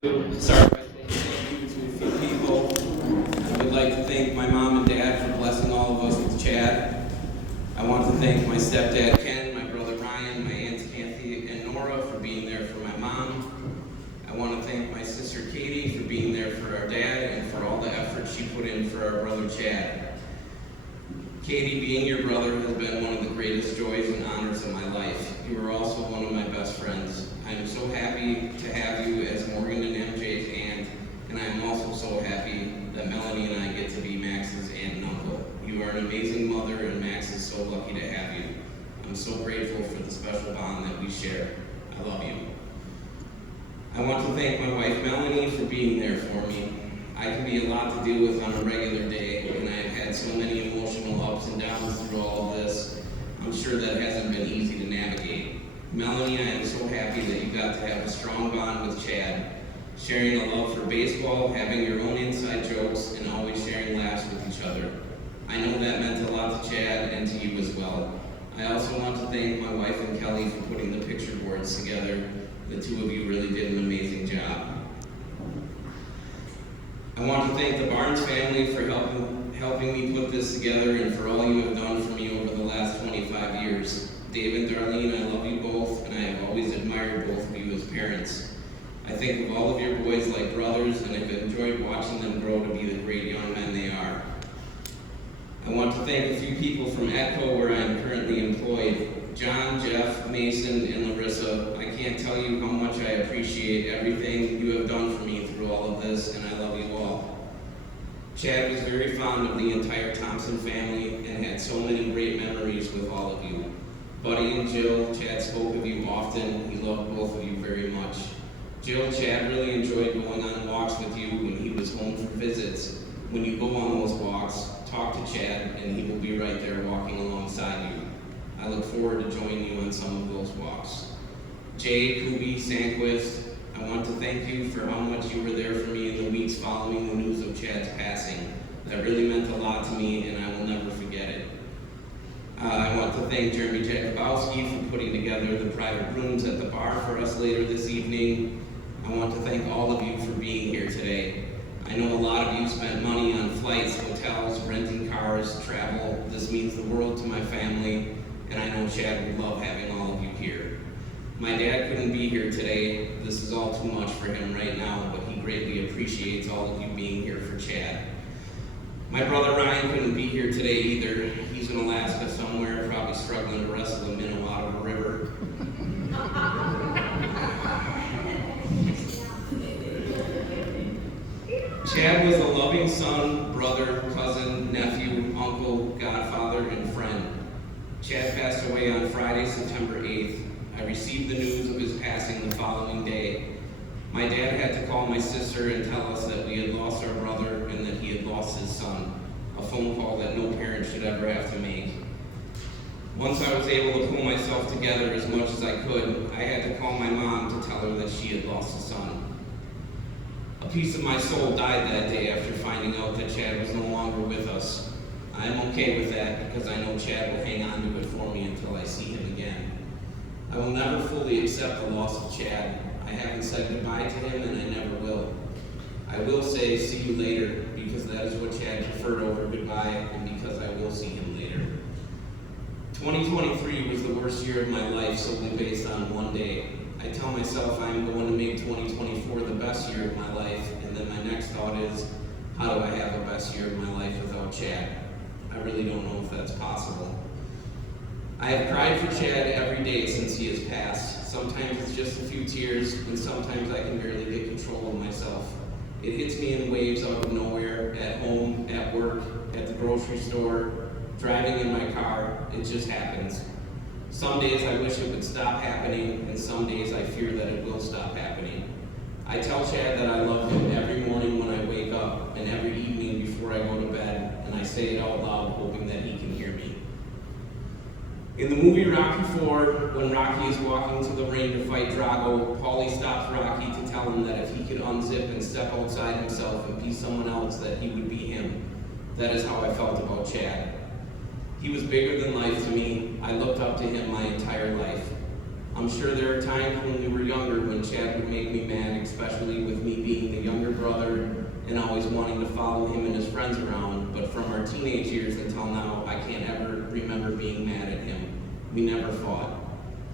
Start by saying thank you to a few people. I would like to thank my mom and dad for blessing all of us with Chad. I want to thank my stepdad Ken, my brother Ryan, my aunts Kathy and Nora for being there for my mom. I want to thank my sister Katie for being there for our dad and for all the effort she put in for our brother Chad. Katie, being your brother has been one of the greatest joys and honors of my life. You are also one of my best friends. I am so happy to have you as Morgan and MJ's aunt, and I am also so happy that Melanie and I get to be Max's aunt and uncle. You are an amazing mother, and Max is so lucky to have you. I'm so grateful for the special bond that we share. I love you. I want to thank my wife Melanie for being there for me. I can be a lot to deal with on a regular day, and I have had so many emotional ups and downs through all of this. I'm sure that hasn't been easy to navigate. Melanie, I am so happy that you got to have a strong bond with Chad, sharing a love for baseball, having your own inside jokes, and always sharing laughs with each other. I know that meant a lot to Chad and to you as well. I also want to thank my wife and Kelly for putting the picture boards together. The two of you really did an amazing job. I want to thank the Barnes family for helping me put this together and for all you have done for me over the last 25 years. Dave and Darlene, I love you both, and I have always admired both of you as parents. I think of all of your boys like brothers, and I've enjoyed watching them grow to be the great young men they are. I want to thank a few people from ECHO where I am currently employed. John, Jeff, Mason, and Larissa, I can't tell you how much I appreciate everything you have done for me through all of this, and I love you all. Chad was very fond of the entire Thompson family and had so many great memories with all of you. Buddy and Jill, Chad spoke of you often. He loved both of you very much. Jill, Chad really enjoyed going on walks with you when he was home for visits. When you go on those walks, talk to Chad and he will be right there walking alongside you. I look forward to joining you on some of those walks. Jay, Kubi, Sandquist, I want to thank you for how much you were there for me in the weeks following the news of Chad's passing. That really meant a lot to me and I will never forget it. I want to thank Jeremy Jakubowski for putting together the private rooms at the bar for us later this evening. I want to thank all of you for being here today. I know a lot of you spent money on flights, hotels, renting cars, travel. This means the world to my family, and I know Chad would love having all of you here. My dad couldn't be here today. This is all too much for him right now, but he greatly appreciates all of you being here for Chad. My brother Ryan couldn't be here today either. He's in Alaska somewhere, probably struggling to wrestle a minnow out of a river. Chad was a loving son, brother, cousin, nephew, uncle, godfather, and friend. Chad passed away on Friday, September 8th. I received the news of his passing the following day. My dad had to call my sister and tell us that we had lost our brother and that he had lost his son, a phone call that no parent should ever have to make. Once I was able to pull myself together as much as I could, I had to call my mom to tell her that she had lost a son. A piece of my soul died that day after finding out that Chad was no longer with us. I am okay with that because I know Chad will hang on to it for me until I see him again. I will never fully accept the loss of Chad. I haven't said goodbye to him and I never will. I will say see you later because that is what Chad preferred over goodbye and because I will see him later. 2023 was the worst year of my life solely based on one day. I tell myself I'm going to make 2024 the best year of my life, and then my next thought is, how do I have the best year of my life without Chad? I really don't know if that's possible. I have cried for Chad every day since he has passed. Sometimes it's just a few tears, and sometimes I can barely get control of myself. It hits me in waves out of nowhere, at home, at work, at the grocery store, driving in my car. It just happens. Some days I wish it would stop happening, and some days I fear that it will stop happening. I tell Chad that I love him every morning when I wake up, and every evening before I go to bed, and I say it out loud, hoping that he can hear me. In the movie Rocky IV, when Rocky is walking to the ring to fight Drago, Paulie stops Rocky to tell him that if he could unzip and step outside himself and be someone else, that he would be him. That is how I felt about Chad. He was bigger than life to me. I looked up to him my entire life. I'm sure there are times when we were younger when Chad would make me mad, especially with me being the younger brother and always wanting to follow him and his friends around, but from our teenage years until now, I can't ever remember being mad at him. We never fought.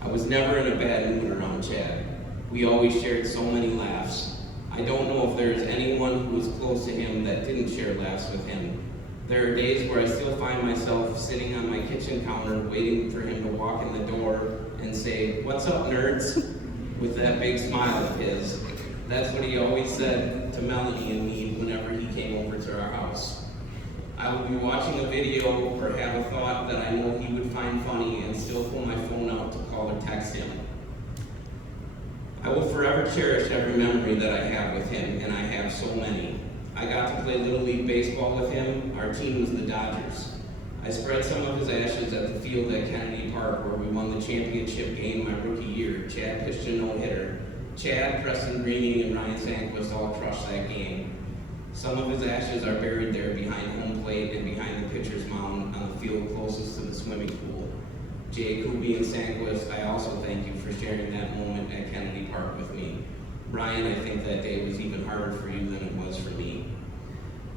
I was never in a bad mood around Chad. We always shared so many laughs. I don't know if there's anyone who was close to him that didn't share laughs with him. There are days where I still find myself sitting on my kitchen counter waiting for him to walk in the door and say, "What's up, nerds?" with that big smile of his. That's what he always said to Melanie and me whenever he came over to our house. I would be watching a video or have a thought that I know he would find funny and still pull my phone out to call or text him. I will forever cherish every memory that I have with him, and I have so many. I got to play Little League Baseball with him. Our team was the Dodgers. I spread some of his ashes at the field at Kennedy Park where we won the championship game my rookie year. Chad pitched a no-hitter. Chad, Preston Greeny, and Ryan Sanquist all crushed that game. Some of his ashes are buried there behind home plate and behind the pitcher's mound on the field closest to the swimming pool. Jay, Kuby, and Sanquist, I also thank you for sharing that moment at Kennedy Park with me. Ryan, I think that day was even harder for you than it was for me.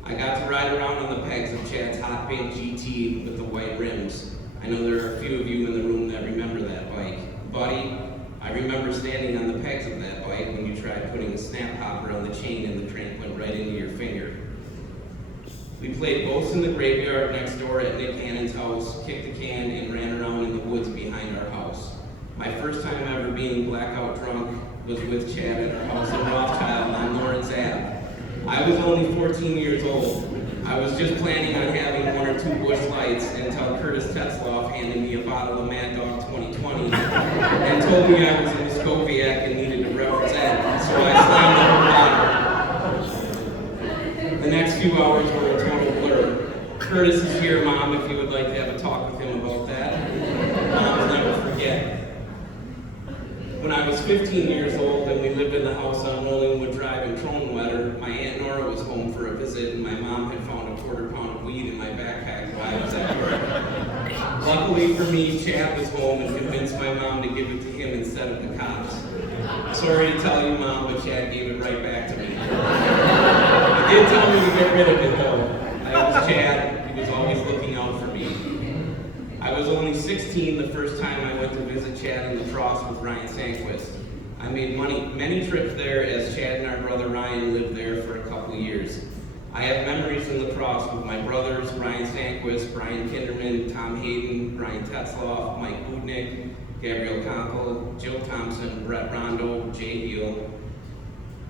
I got to ride around on the pegs of Chad's hot pink GT with the white rims. I know there are a few of you in the room that remember that bike. Buddy, I remember standing on the pegs of that bike when you tried putting a snap hopper on the chain and the crank went right into your finger. We played ghosts in the graveyard next door at Nick Hannon's house, kicked a can, and ran around in the woods behind our house. My first time ever being blackout drunk was with Chad at our house in Rothschild on Lawrence Ave. I was only 14 years old. I was just planning on having one or two Busch Lights until Curtis Tetzloff handed me a bottle of Mad Dog 2020 and told me I was a Miskowiak and needed to represent, so I slammed the whole bottle. The next few hours were a total blur. Curtis is here, Mom, if you would like to have a talk with him about that. Mom will never forget. When I was 15 years old and we lived in the house on Rollingwood Drive in Kronenwetter, my Aunt Nora was home for a visit and my mom had found a quarter-pound of weed in my backpack while I was at work. Luckily for me, Chad was home and convinced my mom to give it to him instead of the cops. Sorry to tell you, Mom, but Chad gave it right back to me. He did tell me to get rid of it, though. I was Chad. He was always looking out for me. I was only 16 the first time I went to visit Chad in La Crosse with Ryan Sanquist. I made many trips there as Chad and our brother Ryan lived there for a couple of years. I have memories in La Crosse with my brothers, Ryan Sanquist, Brian Kinderman, Tom Hayden, Brian Tetzloff, Mike Budnick, Gabriel Conkle, Jill Thompson, Brett Rondo, Jay Heel.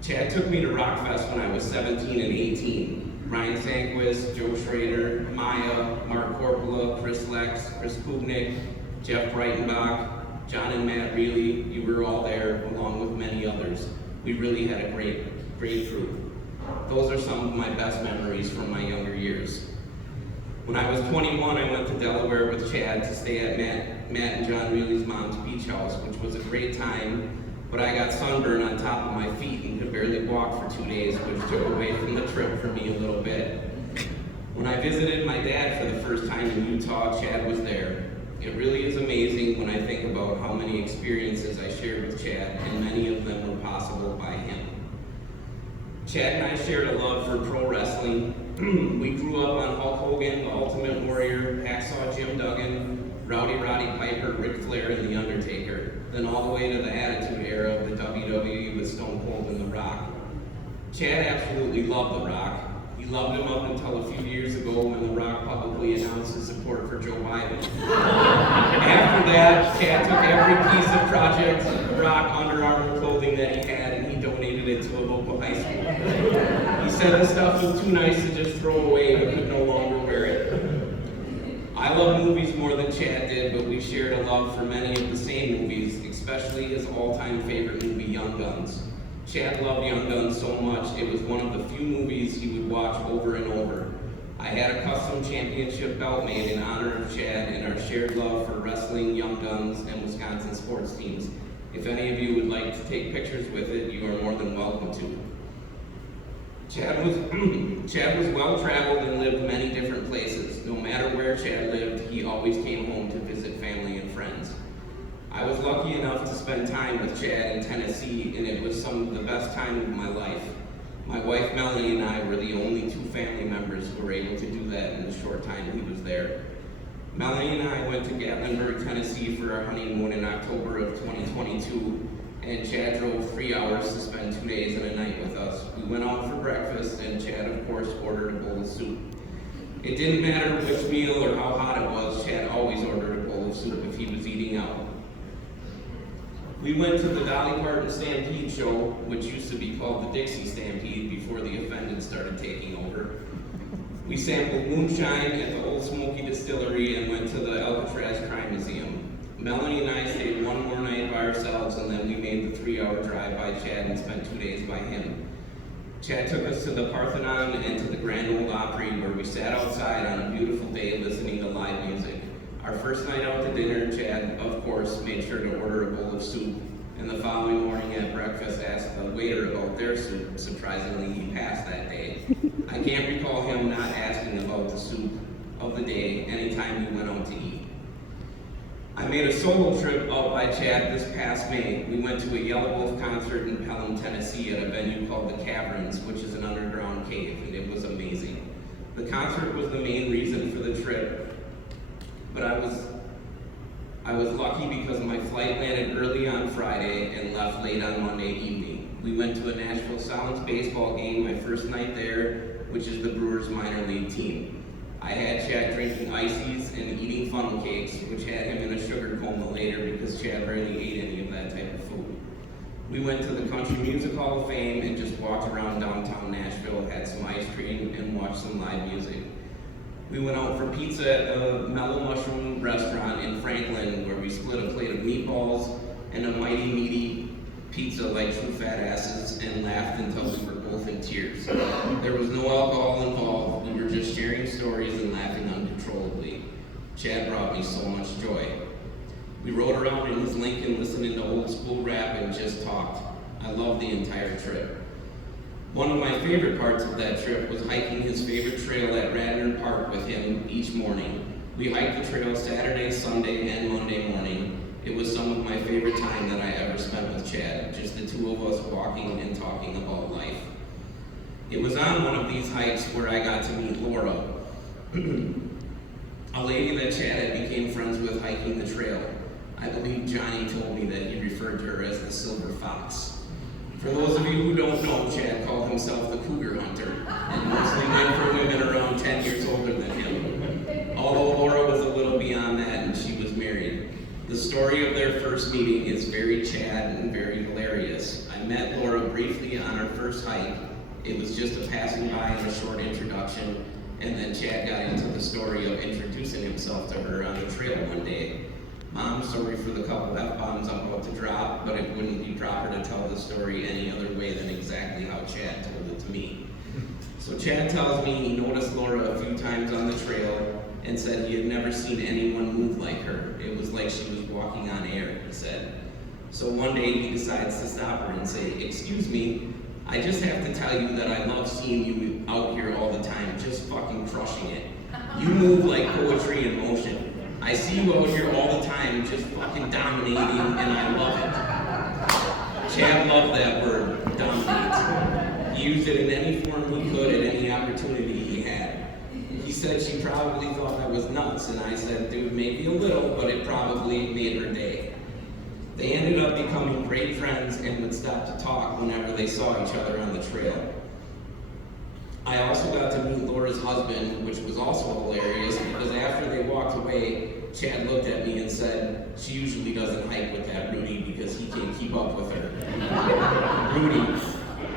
Chad took me to Rockfest when I was 17 and 18. Ryan Sanquist, Joe Schrader, Maya, Mark Corpola, Chris Lex, Chris Kubnik, Jeff Breitenbach, John and Matt Reilly, you were all there along with many others. We really had a great crew. Those are some of my best memories from my younger years. When I was 21, I went to Delaware with Chad to stay at Matt and John Reilly's mom's beach house, which was a great time, but I got sunburned on top of my feet and could barely walk for 2 days, which took away from the trip for me a little bit. When I visited my dad for the first time in Utah, Chad was there. It really is amazing when I think about how many experiences I shared with Chad, and many of them were possible by him. Chad and I shared a love for pro wrestling. We grew up on Hulk Hogan, The Ultimate Warrior, Hacksaw Jim Duggan, Rowdy Roddy Piper, Ric Flair, and The Undertaker, then all the way to the Attitude Era of the WWE with Stone Cold and The Rock. Chad absolutely loved The Rock. He loved him up until a few years ago when The Rock publicly announced his support for Joe Biden. After that, Chad took every piece of Project Rock Under Armour clothing that he had and he donated it to a local high school. He said the stuff was too nice to just throw away but could no longer wear it. I love movies more than Chad did, but we shared a love for many of the same movies, especially his all-time favorite movie, Young Guns. Chad loved Young Guns so much, it was one of the few movies he would watch over and over. I had a custom championship belt made in honor of Chad and our shared love for wrestling, Young Guns, and Wisconsin sports teams. If any of you would like to take pictures with it, you are more than welcome to. Chad was well-traveled and lived many different places. No matter where Chad lived, he always came home to visit family and friends. I was lucky enough to spend time with Chad in Tennessee, and it was some of the best time of my life. My wife Melanie and I were the only two family members who were able to do that in the short time he was there. Melanie and I went to Gatlinburg, Tennessee for our honeymoon in October of 2022, and Chad drove 3 hours to spend 2 days and a night with us. We went out for breakfast, and Chad, of course, ordered a bowl of soup. It didn't matter which meal or how hot it was, Chad always ordered a bowl of soup if he was eating out. We went to the Dolly Parton Stampede show, which used to be called the Dixie Stampede before the Offended started taking over. We sampled moonshine at the Old Smoky Distillery and went to the Alcatraz Crime Museum. Melanie and I stayed one more night by ourselves, and then we made the 3-hour drive by Chad and spent 2 days by him. Chad took us to the Parthenon and to the Grand Ole Opry, where we sat outside on a beautiful day listening to live music. Our first night out to dinner, Chad, of course, made sure to order a bowl of soup, and the following morning at breakfast asked the waiter about their soup. Surprisingly, he passed that day. I can't recall him not asking about the soup of the day anytime we went out to eat. I made a solo trip out by Chad this past May. We went to a Yellow Wolf concert in Pelham, Tennessee at a venue called The Caverns, which is an underground cave, and it was amazing. The concert was the main reason for the trip, but I was lucky because my flight landed early on Friday and left late on Monday evening. We went to a Nashville Sounds baseball game my first night there, which is the Brewers minor league team. I had Chad drinking ices and eating funnel cakes, which had him in a sugar coma later because Chad rarely ate any of that type of food. We went to the Country Music Hall of Fame and just walked around downtown Nashville, had some ice cream, and watched some live music. We went out for pizza at the Mellow Mushroom restaurant in Franklin, where we split a plate of meatballs and a mighty meaty pizza like true fat asses and laughed until we were both in tears. There was no alcohol involved. We were just sharing stories and laughing uncontrollably. Chad brought me so much joy. We rode around in his Lincoln listening to old school rap and just talked. I loved the entire trip. One of my favorite parts of that trip was hiking his favorite trail at Radnor Park with him each morning. We hiked the trail Saturday, Sunday, and Monday morning. It was some of my favorite time that I ever spent with Chad, just the two of us walking and talking about life. It was on one of these hikes where I got to meet Laura, a lady that Chad had became friends with hiking the trail. I believe Johnny told me that he referred to her as the Silver Fox. For those of you who don't know, Chad called himself the Cougar Hunter, and mostly went for women around 10 years older than him. Although Laura was a little beyond that and she was married. The story of their first meeting is very Chad and very hilarious. I met Laura briefly on our first hike. It was just a passing by and a short introduction, and then Chad got into the story of introducing himself to her on the trail one day. Mom, sorry for the couple F-bombs I'm about to drop, but it wouldn't be proper to tell the story any other way than exactly how Chad told it to me. So Chad tells me he noticed Laura a few times on the trail and said he had never seen anyone move like her. It was like she was walking on air, he said. So one day he decides to stop her and say, "Excuse me, I just have to tell you that I love seeing you out here all the time, just fucking crushing it. You move like poetry in motion. I see you out here all the time, just fucking dominating, and I love it." Chad loved that word, dominate. He used it in any form he could at any opportunity he had. He said she probably thought I was nuts, and I said, dude, maybe a little, but it probably made her day. They ended up becoming great friends and would stop to talk whenever they saw each other on the trail. I also got to meet Laura's husband, which was also hilarious because after they walked away, Chad looked at me and said, "She usually doesn't hike with that Rudy because he can't keep up with her." Rudy.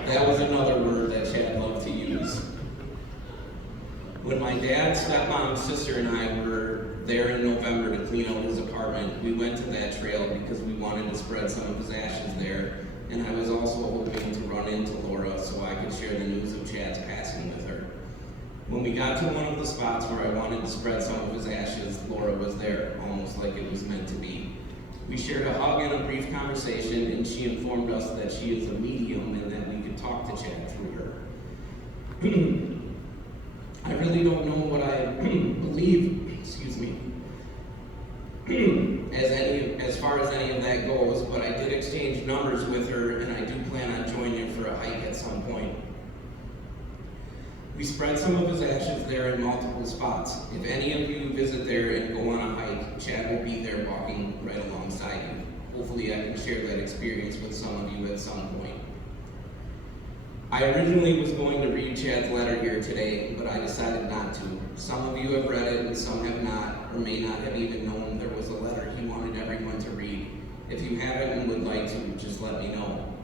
That was another word that Chad loved to use. When my dad, stepmom, sister, and I were there in November to clean out his apartment, we went to that trail because we wanted to spread some of his ashes there, and I was also hoping to run into Laura so I could share the news of Chad's passing with her. When we got to one of the spots where I wanted to spread some of his ashes, Laura was there, almost like it was meant to be. We shared a hug and a brief conversation, and she informed us that she is a medium and that we could talk to Chad through her. I really don't know what I believe, as far as any of numbers with her, and I do plan on joining her for a hike at some point. We spread some of his ashes there in multiple spots. If any of you visit there and go on a hike, Chad will be there walking right alongside you. Hopefully I can share that experience with some of you at some point. I originally was going to read Chad's letter here today, but I decided not to. Some of you have read it and some have not, or may not have even known there was a letter he wanted everyone to read. If you haven't and would like to, just let me know.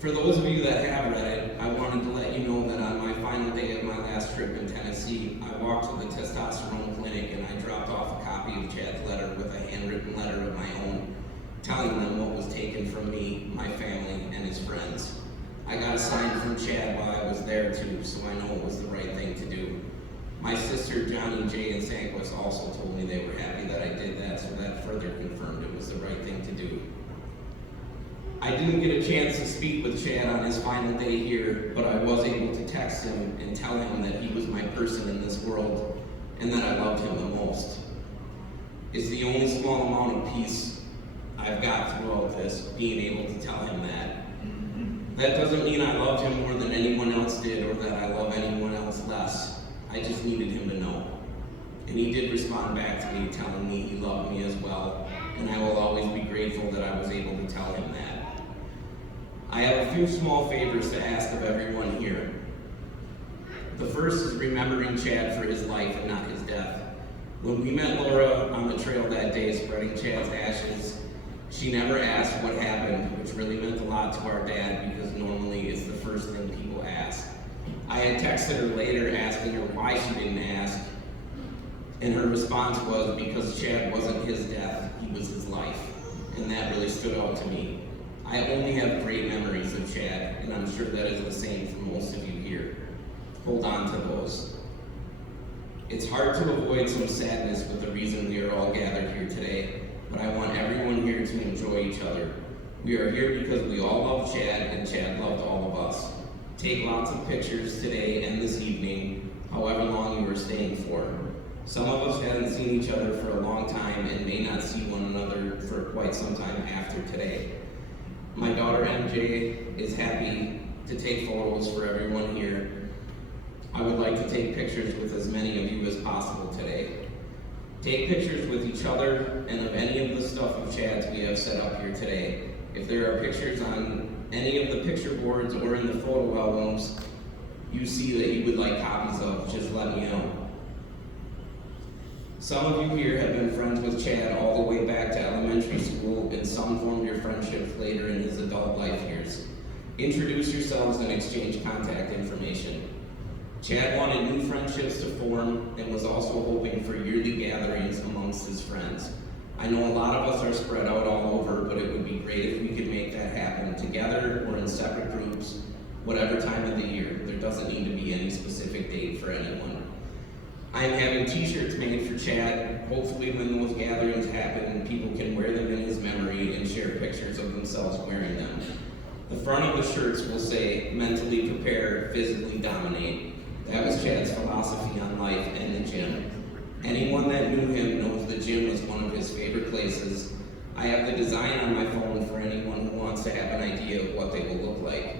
For those of you that have read it, I wanted to let you know that on my final day of my last trip in Tennessee, I walked to the testosterone clinic and I dropped off a copy of Chad's letter with a handwritten letter of my own, telling them what was taken from me, my family, and his friends. I got a sign from Chad while I was there too, so I know it was the right thing to do. My sister, Johnny, Jay, and Sanquist also told me they were happy that I did that, so that further confirmed it was the right thing to do. I didn't get a chance to speak with Chad on his final day here, but I was able to text him and tell him that he was my person in this world and that I loved him the most. It's the only small amount of peace I've got throughout this, being able to tell him that. That doesn't mean I loved him more than anyone else did or that I love anyone else less. I just needed him to know. And he did respond back to me, telling me he loved me as well, and I will always be grateful that I was able to tell him that. I have a few small favors to ask of everyone here. The first is remembering Chad for his life and not his death. When we met Laura on the trail that day spreading Chad's ashes, she never asked what happened, which really meant a lot to our dad because normally it's the first thing people ask. I had texted her later asking her why she didn't ask, and her response was because Chad wasn't his death, he was his life, and that really stood out to me. I only have great memories of Chad, and I'm sure that is the same for most of you here. Hold on to those. It's hard to avoid some sadness with the reason we are all gathered here today, but I want everyone here to enjoy each other. We are here because we all love Chad, and Chad loved all of us. Take lots of pictures today and this evening, however long you are staying for. Some of us haven't seen each other for a long time and may not see one another for quite some time after today. My daughter MJ is happy to take photos for everyone here. I would like to take pictures with as many of you as possible today. Take pictures with each other and of any of the stuff of Chad's we have set up here today. If there are pictures on any of the picture boards or in the photo albums you see that you would like copies of, just let me know. Some of you here have been friends with Chad all the way back to elementary school, and some formed your friendships later in his adult life years. Introduce yourselves and exchange contact information. Chad wanted new friendships to form and was also hoping for yearly gatherings amongst his friends. I know a lot of us are spread out all over, but it would be great if we could make that happen together or in separate groups, whatever time of the year. There doesn't need to be any specific date for anyone. I'm having t-shirts made for Chad. Hopefully when those gatherings happen, people can wear them in his memory and share pictures of themselves wearing them. The front of the shirts will say, mentally prepare, physically dominate. That was Chad's philosophy on life and the gym. Anyone that knew him knows the gym was one of his favorite places. I have the design on my phone for anyone who wants to have an idea of what they will look like.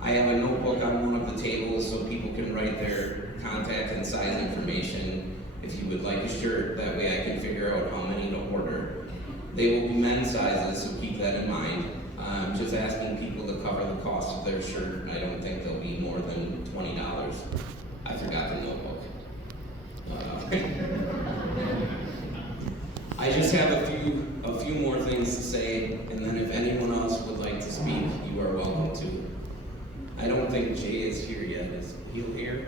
I have a notebook on one of the tables so people can write their contact and size information. If you would like a shirt, that way I can figure out how many to order. They will be men's sizes, so keep that in mind. I'm just asking people to cover the cost of their shirt. I don't think they'll be more than $20. I forgot the notebook. I just have a few more things to say, and then if anyone else would like to speak, you are welcome to. I don't think Jay is here yet. Is he here?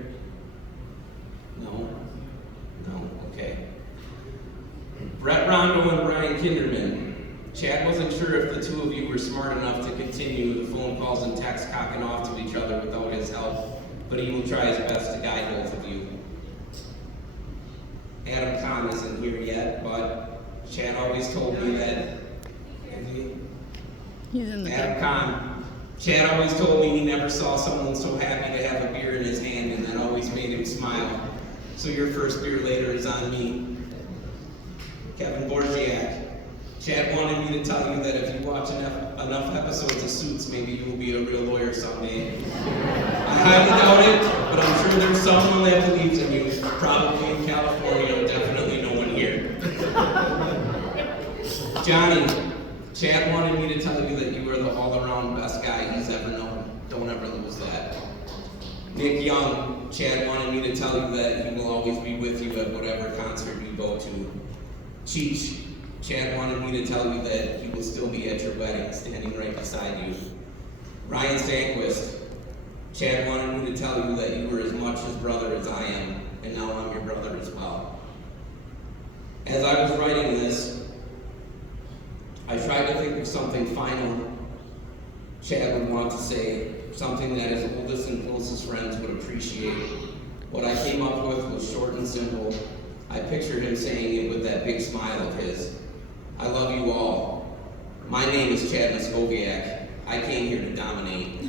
No? No, okay. Brett Rondo and Brian Kinderman. Chad wasn't sure if the two of you were smart enough to continue the phone calls and texts cocking off to each other without his help, but he will try his best to guide both of you. Adam Kahn isn't here yet, but Chad always told me that. He's in the Adam Kahn. Chad always told me he never saw someone so happy to have a beer in his hand, and that always made him smile. So your first beer later is on me. Kevin Borziak. Chad wanted me to tell you that if you watch enough episodes of Suits, maybe you will be a real lawyer someday. I highly doubt it, but I'm sure there's someone that believes in you. Probably in California, definitely no one here. Johnny, Chad wanted me to tell you that you are the all-around best guy he's ever known. Don't ever lose that. Nick Young, Chad wanted me to tell you that he will always be with you at whatever concert you go to. Cheech, Chad wanted me to tell you that he will still be at your wedding, standing right beside you. Ryan Stanquist, Chad wanted me to tell you that you were as much his brother as I am, and now I'm your brother as well. As I was writing this, I tried to think of something final Chad would want to say, something that his oldest and closest friends would appreciate. What I came up with was short and simple. I pictured him saying it with that big smile of his. I love you all. My name is Chad Miskowiak. I came here to dominate.